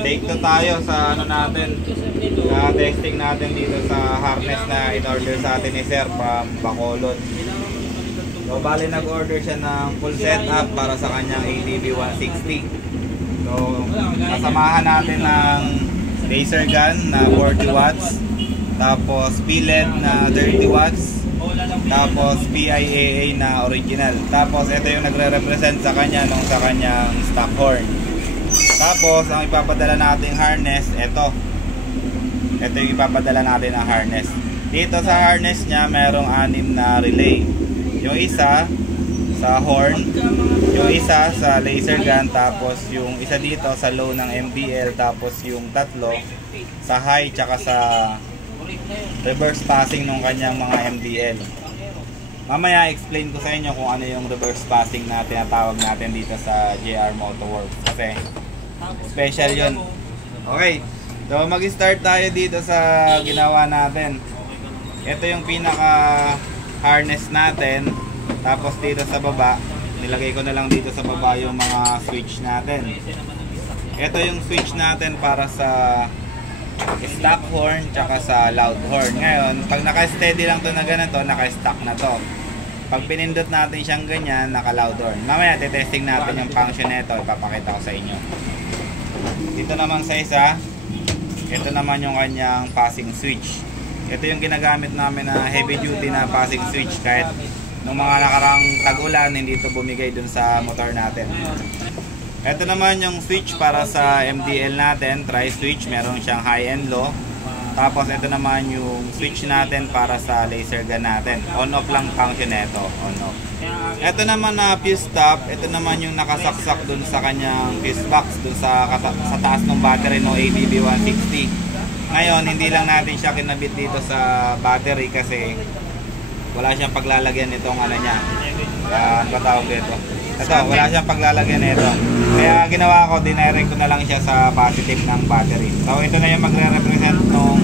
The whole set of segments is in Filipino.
Take 2 tayo sa ano natin, sa testing natin dito sa harness na in-order sa atin ni Sir from Bacolod. So bali nag-order siya ng full setup para sa kanyang ADB 160. So kasamahan natin ng laser gun na 40 watts, tapos PLED na 30 watts, tapos PIAA na original. Tapos ito yung nagre-represent sa kanya nung sa kanyang stock horn. Tapos ang ipapadala natin harness, ito yung ipapadala natin ang harness. Dito sa harness niya merong 6 na relay. Yung isa sa horn, yung isa sa laser gun, tapos yung isa dito sa low ng MDL, tapos yung tatlo sa high tsaka sa reverse passing ng kanyang mga MDL. Mamaya explain ko sa inyo kung ano yung reverse passing na tinatawag natin dito sa JR Motorworks kasi special yun. Okay, so mag-start tayo dito sa ginawa natin. Ito yung pinaka harness natin. Tapos dito sa baba, nilagay ko na lang dito sa baba yung mga switch natin. Ito yung switch natin para sa stock horn tsaka sa loud horn. Ngayon, pag naka-steady lang to na ganito, naka-stock na to. Pag pinindot natin siyang ganyan, naka-loud horn. Mamaya testing natin yung function nito, ipapakita ko sa inyo. Dito naman sa isa, ito naman yung kanyang passing switch. Ito yung ginagamit namin na heavy duty na passing switch kahit nung mga nakarang tag-ulan hindi ito bumigay dun sa motor natin. Ito naman yung switch para sa MDL natin, tri-switch, meron siyang high and low. Tapos ito naman yung switch natin para sa laser gun natin. On-off lang function nito, on-off. Ito naman na fuse top, ito naman yung nakasaksak dun sa kanyang fuse box, dun sa taas ng battery no ADB 160. Ngayon, hindi lang natin siya kinabit dito sa battery kasi wala siyang paglalagyan nitong ano niya. Ano tawag dito? Ito, wala siyang paglalagyan nito. Kaya ginawa ko, dinirect ko na lang siya sa positive ng battery. So ito na yung magre-represent nung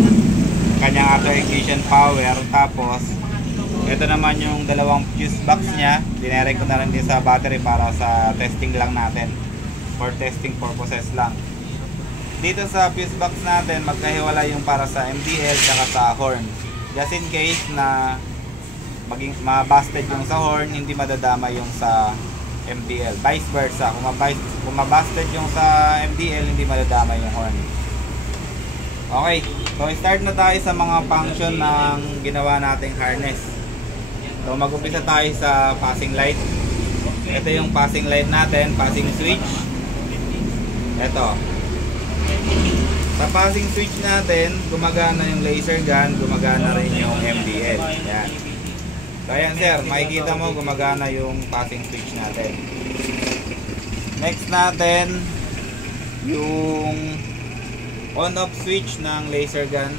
kanyang auto ignition power. Tapos ito naman yung dalawang fuse box niya. Dinirect ko na lang din sa battery para sa testing lang natin. For testing purposes lang. Dito sa fuse box natin, magkahiwala yung para sa MDL tsaka sa horn. Just in case na maging mabasted yung sa horn, hindi madadama yung sa MDL. Vice versa, kung mabasted yung sa MDL, hindi madadama yung horn. Okay, so start na tayo sa mga function ng ginawa nating harness. So mag-umpisa tayo sa passing light. Ito yung passing light natin, passing switch. Ito. Sa passing switch natin, gumagana yung laser gun, gumagana rin yung MDL. Yan. So ayan sir, makikita mo gumagana yung passing switch natin. Next natin, yung on-off switch ng laser gun.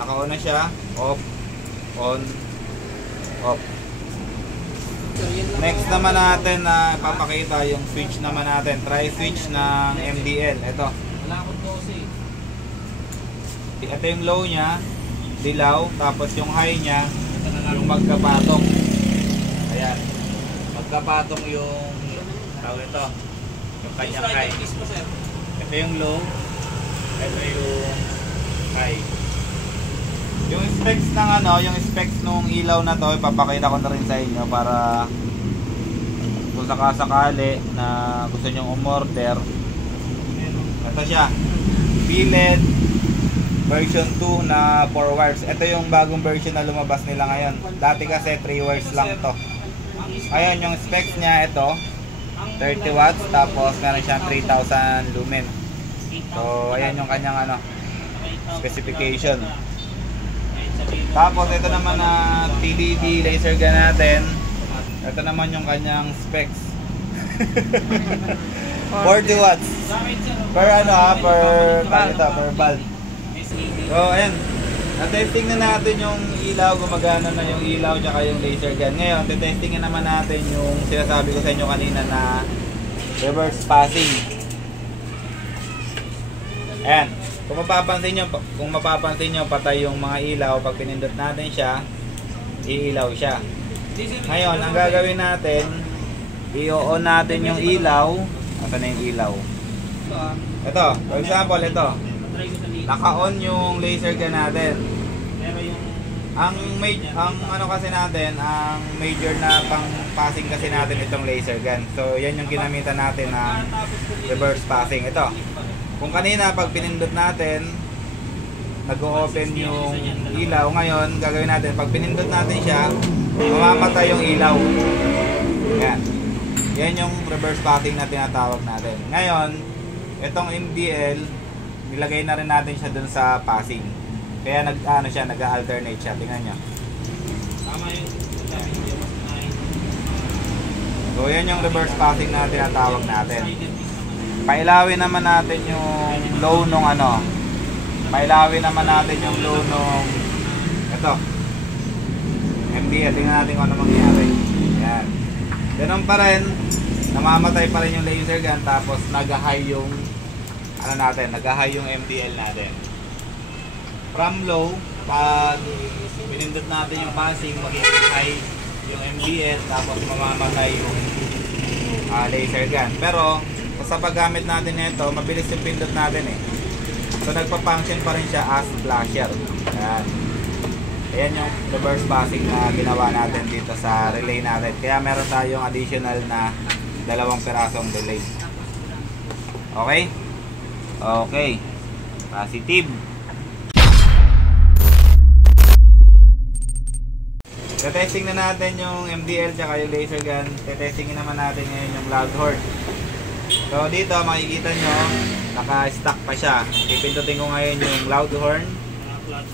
Naka-on na siya, off, on, off. Next naman natin na papakita yung switch naman natin, tri-switch ng MDL. Ito. Ito yung low nya, dilaw, tapos yung high nya, yung magkapatong. Ayan. Magkapatong yung tawag ito. Yung kanyang high. Ito yung low. Ito yung high. Yung specs ng ano, yung specs nung ilaw na to, ipapakita ko na rin sa inyo para kung sakasakali na gusto nyo umorder. Ito siya. PLED version 2 na 4 wires. Ito yung bagong version na lumabas nila ngayon. Dati kasi 3 wires lang to. Ngayon yung specs niya ito 30 watts tapos meron siyang 3000 lumen. So ayan yung kanyang ano specification. Tapos ito naman na TDD laser gun natin. Ito naman yung kanyang specs. 40 watts per ano per bulb. So ayan, na-testing na natin yung ilaw, gumagana na yung ilaw tsaka yung laser gun. Ngayon, testing na naman natin yung sinasabi ko sa inyo kanina na reverse passing. Ayan, kung mapapansin nyo, patay yung mga ilaw. Pag pinindot natin siya, iilaw siya. Ngayon, ang gagawin natin, i-on natin yung ilaw. Asan na yung ilaw? Ito, for example, ito. Naka-on yung laser gun natin. Ang ano kasi natin, ang major na pang-passing kasi natin itong laser gun. So, yan yung ginamitan natin ng reverse passing. Ito. Kung kanina, pag pinindot natin, nag-o-open yung ilaw. Ngayon, gagawin natin, pag pinindot natin siya, mamamatay yung ilaw. Yan. Yan yung reverse passing na tinatawag natin. Ngayon, itong MDL, nilagay na rin natin siya dun sa passing. Kaya nag-alternate siya. Tingnan nyo. So, yan yung reverse passing na tinatawag natin. Pailawin naman natin yung low nung ano. Pailawin naman natin yung low nung ito. MDL. Tingnan natin kung ano mangyayari. Yan. Ganun pa rin. Namamatay pa rin yung laser gun. Tapos nag-high yung ano natin. Nag-high yung MDL natin. From low, pag pinindot natin yung passing, magiging high yung MDL, tapos mamamatay yung laser gun. Pero, sa paggamit natin nito, mabilis yung pindot natin eh. So, nagpa-function pa rin siya as flasher. Ayan. Ayan yung reverse passing na ginawa natin dito sa relay natin. Kaya meron tayong additional na 2 pirasong relay. Okay? Okay. Positive. Testing na natin yung MDL tsaka yung laser gun. Testingin naman natin ngayon yung loud horn. So dito makikita nyo, naka-stack pa siya. Pipindutin ko ngayon yung loud horn.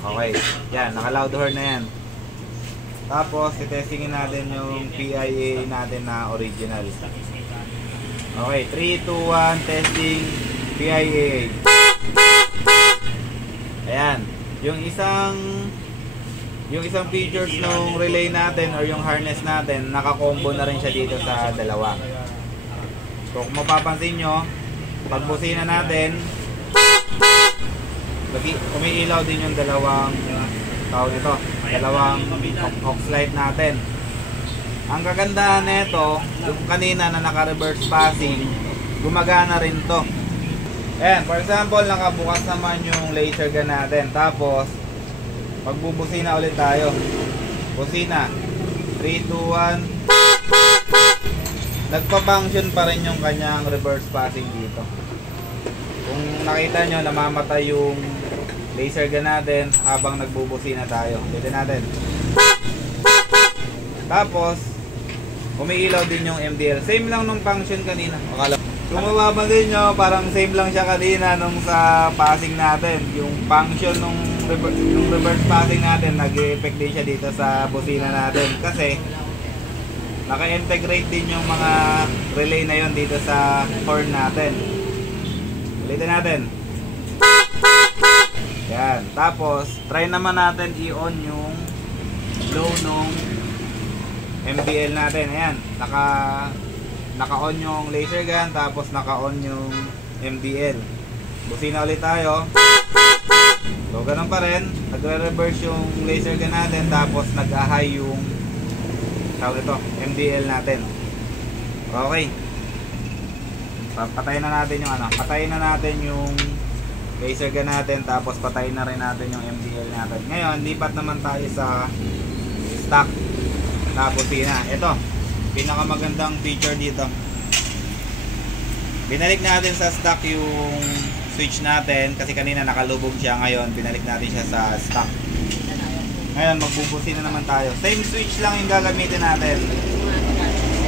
Okay, yan, naka-loud horn na yan. Tapos testingin natin yung PIA natin na original. Okay, 3, 2, 1, testing PIA. Ayan, yung isang features ng relay natin or yung harness natin, naka-combo na rin siya dito sa dalawa. So kung mapapansin nyo, pag busina natin, umiilaw din yung dalawang aux light natin. Ang kagandahan nito, yung kanina na naka-reverse passing, gumagana rin to. Ayan, for example, nakabukas naman yung laser gun natin. Tapos magbubusina ulit tayo. Busina. 3, 2, 1. Nagpa-function pa rin yung kanyang reverse passing dito. Kung nakita nyo, namamatay yung laser gun natin habang nagbubusina tayo. Dito natin. Tapos, umiilaw din yung MDL. Same lang nung function kanina. Kung mapapansin nyo, parang same lang siya kanina nung sa passing natin. Yung function nung yung reverse passing natin, nag-e-effect din siya dito sa busina natin kasi naka-integrate din yung mga relay na yon dito sa horn natin. Ulitin natin. Yan. Tapos try naman natin i-on yung low nung MDL natin. Ayan, naka-on yung laser gun, tapos naka-on yung MDL. Busina ulit tayo. So, ganun pa rin. Nagre-reverse yung laser gun natin, tapos nag-high yung MDL natin. Okay. Patayin na natin yung patayin na natin yung laser gun natin, tapos patayin na rin natin yung MDL natin. Ngayon, lipat naman tayo sa stock na busina. Ito, pinakamagandang feature dito. Binalik natin sa stock yung switch natin kasi kanina nakalubog siya. Ngayon binalik natin siya sa stock. Ngayon magbubusina naman tayo. Same switch lang yung gagamitin natin.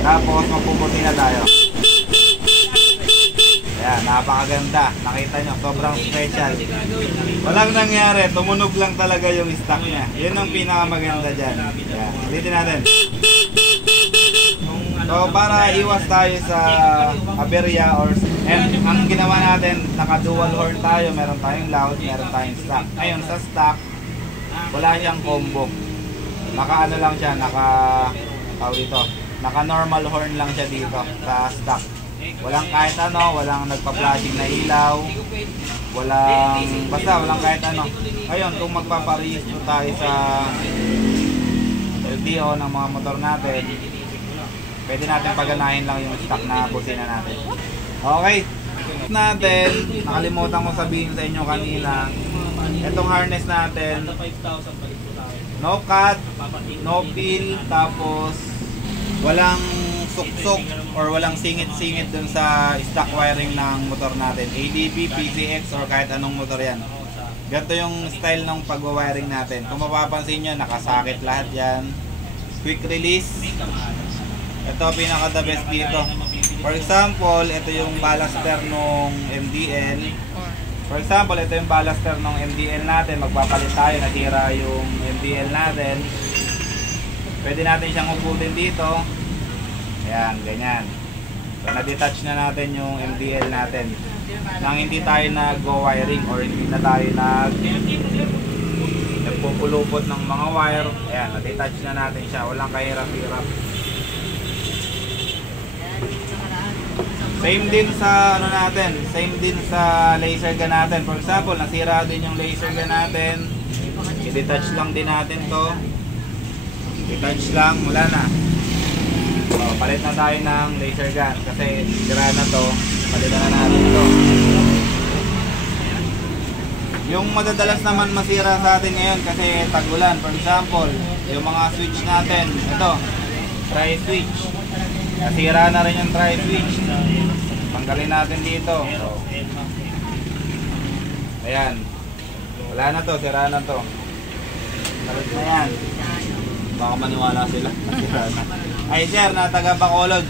Tapos magbubusina tayo. Ayan, napakaganda. Nakita nyo, sobrang special. Walang nangyari, tumunog lang talaga yung stock niya. Yun ang pinakamaganda dyan. Ayan, ulitin natin. So para iwas tayo sa aberya or ang ginawa natin, naka dual horn tayo, meron tayong loud, meron tayong stock. Ngayon sa stock, wala siyang combo. Naka lang siya, naka normal horn lang siya dito sa stock. Walang kahit walang nagpa-flashing na ilaw, walang kahit ano. Ngayon kung magpaparehistro tayo sa LTO ng mga motor natin, pwede natin paganahin lang yung stock na busina natin. Okay. next natin, nakalimutan ko sabihin sa inyo kanina, itong harness natin, no cut, no peel, tapos walang suksok or walang singit-singit dun sa stock wiring ng motor natin. ADB, PCX, or kahit anong motor yan. Ganito yung style ng pag-wiring natin. Kung mapapansin nyo, nakasakit lahat yan. Quick release. Ito pinaka the best dito. For example, ito yung ballaster nung MDL. For example, ito yung ballaster nung MDL natin. Magpapalit tayo, natira yung MDL natin. Pwede natin siyang uputin dito. Ayan, ganyan. So, na-detach na natin yung MDL natin. Nang hindi tayo nag-go wiring or hindi na tayo nagpupulupot ng mga wire. Ayan, na-detach na natin siya. Walang kahirap-hirap. Same din sa ano natin, same din sa laser gun natin. For example, nasira din yung laser gun natin. I-detach lang din natin to. Detach lang, wala na. So, palit na tayo ng laser gun kasi sira na to. Palitan na natin to. Yung madadalas naman masira sa atin ngayon kasi tag-ulan. For example, yung mga switch natin, ito, try switch. Nasira na rin yung try switch. Tanggalin natin dito. So, ayan. Wala na to, sira na to. Talit na yan. Baka maniwala sila. Ay sir, na taga Bacolod.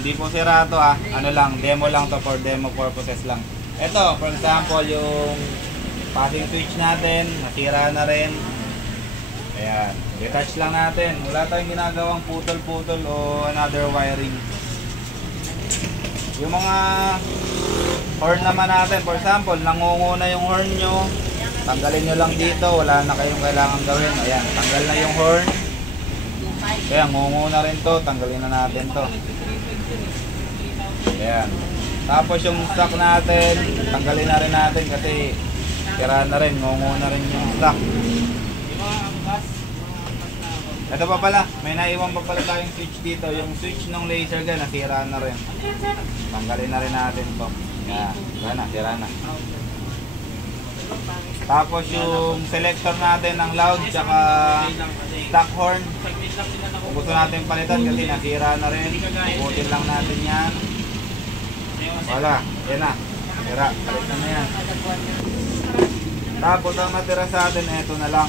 Hindi po sira to ah. Ano lang, demo lang to, for demo purposes lang. Ito, for example, yung passing switch natin, nasira na rin. Ayan, detach lang natin. Wala tayong ginagawang putol-putol o another wiring. Yung mga horn naman natin, for example, nangunguna yung horn nyo, tanggalin nyo lang dito, wala na kayong kailangan gawin. Ayan, tanggal na yung horn. Kaya ngunguna rin to, tanggalin na natin to. Ayan. Tapos yung stock natin, tanggalin na rin natin kasi sira na rin, ngunguna rin yung stock. Ito pa pala, may naiwan pa pala tayong switch dito. Yung switch ng laser gun, nasira na rin. Tanggalin na rin natin to. Ayan, wala na, sira na. Tapos yung selector natin ng loud tsaka stock horn, kung gusto natin palitan kasi nasira na rin, ubutin lang natin yan. Wala, yan na, sira, palitan na yan. Tapos ang natira sa atin, ito na lang.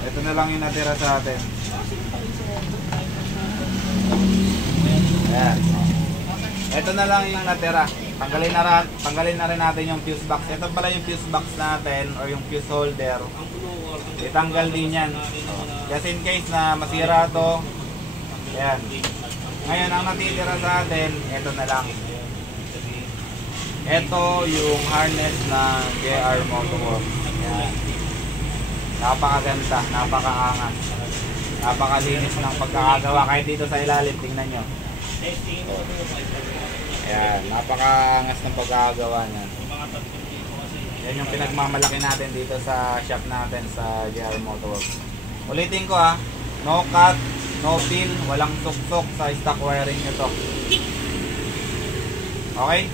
Ito na lang yung natira sa atin. Ayan. Ito na lang yung natira. Tanggalin na rin natin yung fuse box. Ito pala yung fuse box natin or yung fuse holder. Itanggal din yan. Just in case na masira to. Ayan. Ngayon ang natitira sa atin, ito na lang. Ito yung harness na JR Motorworks. Ayan. Napakaganda, napakaangas. Napakalinis ng pagkakagawa. Kahit dito sa ilalim, tingnan nyo. Ayan, napakaangas ng pagkakagawa niyan. Yan yung pinagmamalaki natin dito sa shop natin sa JR Motorworks. Ulitin ko ha, no cut, no pin, walang suksok sa stock wiring nito. Okay?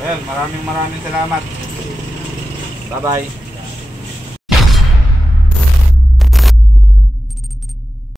So yun, maraming salamat. Bye bye.